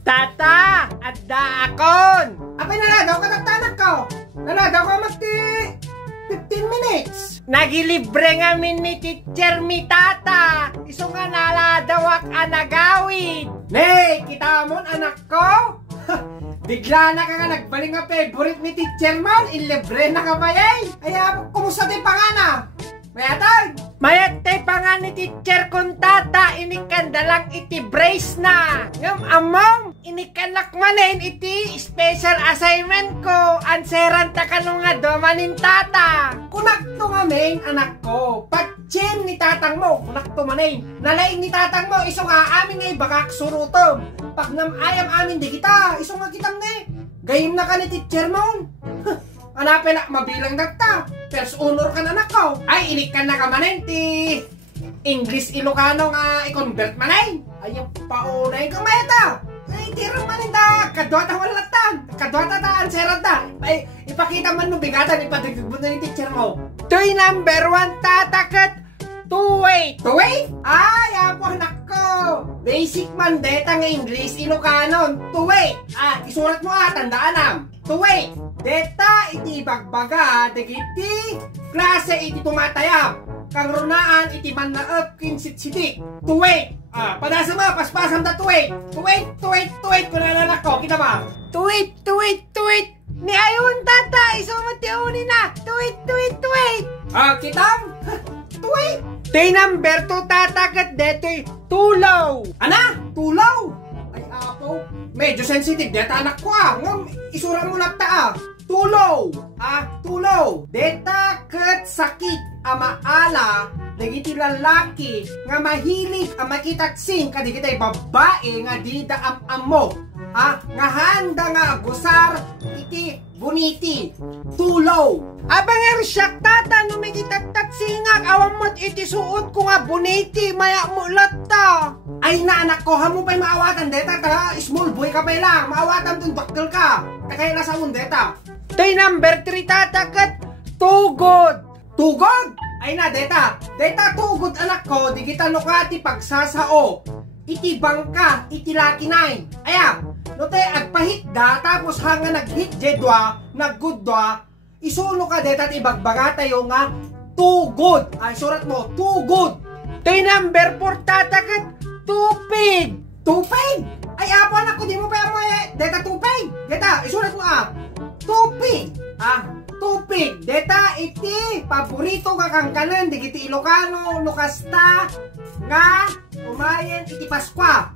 Tata, adda akon. Apay naladaw ka tagtanak ko. Naladaw ka magti 15 minutes. Nagilibre nga min ni teacher mi tata. Iso nga naladawak anagawid. Nay, kita mo anak ko? Bigla na ka nga nagbaling nga favorite ni teacher man. Ilibre na ka ba yay? Ay, kumusta din pa nga na? Mayatay! Mayatay pa nga ni teacher kung tata, inikan dalang iti brace na. Ngam among, inikalak manin iti special assignment ko. Anseran ta ka nga domanin tata. Kunakto nga main, anak ko. Patsin ni tatang mo, kunakto manin. Nalaing ni tatang mo, iso nga amin ngay bakak surutom. Pag ayam amin di kita, iso nga kitam ni. Gayim na ka ni teacher mo. Hanapin na, mabilang dagta. First honor ka na anak ko. Ay, inikan na ka manin ti English Ilocano nga i-convert manin. Ay, yung paunay ka mayata. Ay, tirang manin da. Kadwa ta walatan. Kadwa ta anseran ta. Ay, ipakita man no bigatan. Ipadigdig mo na yung teacher mo. Toy number 1 tatakat. Two-way. Two-way? Ay, apo anak ko. Basic man deta nga English Ilocano. Two-way. Isurat mo tandaan am. Two-way. Deta iti bagbaga. Dagiti klase iti tumatayap. Kang runaan iti mannaap kinsit-sitik. Two-way. Padasa mo, paspasam da two-way. Two-way, two-way, two-way. Kung nalanak ko, kita ba? Two-way, two-way, two-way. Ni ayun tata, iso matiuni na. Two-way, two-way, two-way. Kitam? Two-way. Toy number 2 tatakat detoy tulaw. Ana? Tulaw? Ay, apo. Medyo sensitive deta anak ko Ngam, isura mo na ta Tulaw. Tulaw. Deta ket sakit amaala dagiti lalaki nga mahilig makitaksing kadigitay babae nga di daam mo. Nga handa nga gusar iti buniti. Tulaw. Abang ersyak tata no may kitagtaksingag awam mo't iti suot ko nga buniti maya mulat ta. Ay na anak ko, hamo pa'y maawatan deta ta. Small boy ka pa lang. Maawatan dun bakkel ka. Takay na sa deta. Toy number 3 tatakat tugod. Tugod? Ay na deta. Deta tugod anak ko. Di kita no ka ti pagsasao. Iti bangka, iti lakinay. Ayan. No te agpahit da. Tapos hanga naghit jedwa, naggudwa. Isulo ka deta ti bagbaga tayo nga tugod. Ay surat mo, tugod. Toy number 4 tatakat tupig. Tupig? Ay, apo anak ko, di mo pa mo deta tupig. Deta, isulat mo tupig. Tupig. Deta, iti, paborito ka kang kanan, digiti Ilocano, Lucasta, nga, umayen, iti Paskwa.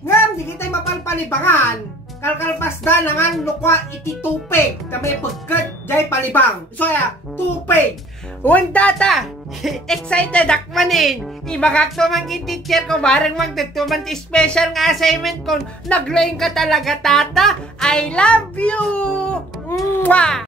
Ngam, digitay mapalpalibangan, kalkalpas da nangan lukwa iti tupig. Kamay pagkat, jay palibang. So, tupig. Uwan tata, excited akmanin. Imakakto man kin teacher ko, bareng magdagtuman ti special nga assignment ko. Nagloing ka talaga tata. I love you! Mwah!